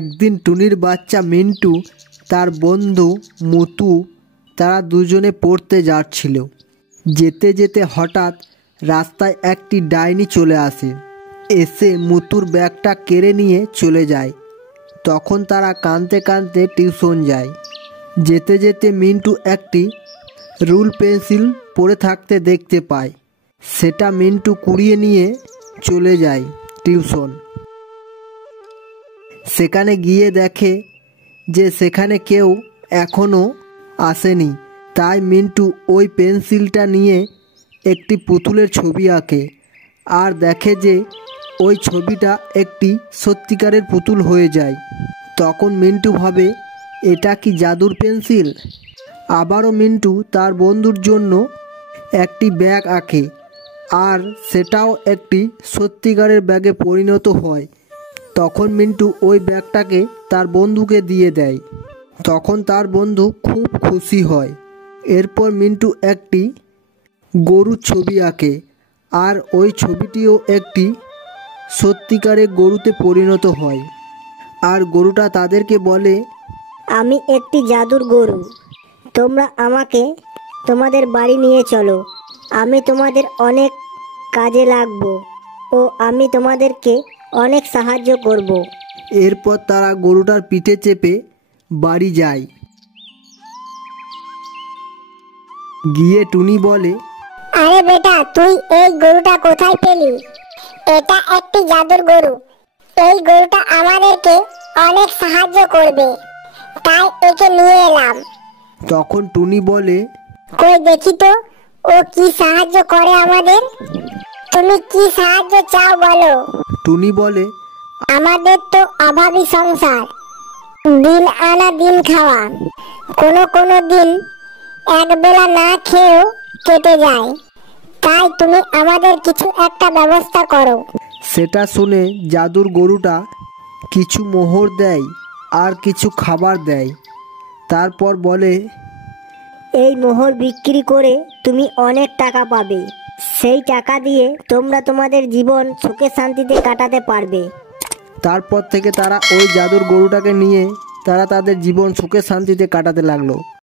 একদিন টুনির বাচ্চা মিন্টু তার বন্ধু মুতু তারা দুজনে পড়তে যাচ্ছিল। যেতে যেতে হঠাৎ রাস্তায় একটি ডাইনি চলে আসে, এসে মুতুর ব্যাগটা কেড়ে নিয়ে চলে যায়। তখন তারা কাঁদতে কাঁদতে টিউশন যায়। যেতে যেতে মিন্টু একটি রুল পেন্সিল পড়ে থাকতে দেখতে পায়। সেটা মিন্টু কুড়িয়ে নিয়ে চলে যায় টিউশন। সেখানে গিয়ে দেখে যে সেখানে কেউ এখনও আসেনি। তাই মিন্টু ওই পেন্সিলটা নিয়ে একটি পুতুলের ছবি আঁকে আর দেখে যে ওই ছবিটা একটি সত্যিকারের পুতুল হয়ে যায়। তখন মিন্টু ভাবে, এটা কি জাদুর পেন্সিল? আবারও মিন্টু তার বন্ধুর জন্য একটি ব্যাগ আঁকে আর সেটাও একটি সত্যিকারের ব্যাগে পরিণত হয়। তখন মিন্টু ওই ব্যাগটাকে তার বন্ধুকে দিয়ে দেয়। তখন তার বন্ধু খুব খুশি হয়। এরপর মিন্টু একটি গরুর ছবি আঁকে আর ওই ছবিটিও একটি সত্যিকারের গরুতে পরিণত হয়। আর গরুটা তাদেরকে বলে, আমি একটি জাদুর গরু, তোমরা আমাকে তোমাদের বাড়ি নিয়ে চলো, আমি তোমাদের অনেক কাজে লাগবো ও আমি তোমাদেরকে অনেক সাহায্য করব। এরপর তারা গরুটার পিঠে চেপে বাড়ি যায়। গিয়ে টুনি বলে, আরে বেটা, তুই এই গরুটা কোথায় পেলি? এটা একটি জাদুর গরু। এই গরুটা আমাদেরকে অনেক সাহায্য করবে, তাই একে নিয়ে এলাম। তখন টুনি বলে, কই দেখি তো ও কি সাহায্য করে আমাদের। তুমি কি সাহায্য চাও বলো? টুনি বলে, আমাদের তো অভাবী সংসার, দিন আনা দিন খাওয়া, কোনো দিন একবেলা না খেয়েও কেটে যায়, তাই তুমি আমাদের কিছু একটা ব্যবস্থা করো। সেটা শুনে জাদুর গরুটা কিছু মোহর দেয় আর কিছু খাবার দেয়। তারপর বলে, এই মোহর বিক্রি করে তুমি অনেক টাকা পাবে, সেই টাকা দিয়ে তোমরা তোমাদের জীবন সুখে শান্তিতে কাটাতে পারবে। তারপর থেকে তারা ওই জাদুর গরুটাকে নিয়ে তারা তাদের জীবন সুখে শান্তিতে কাটাতে লাগলো।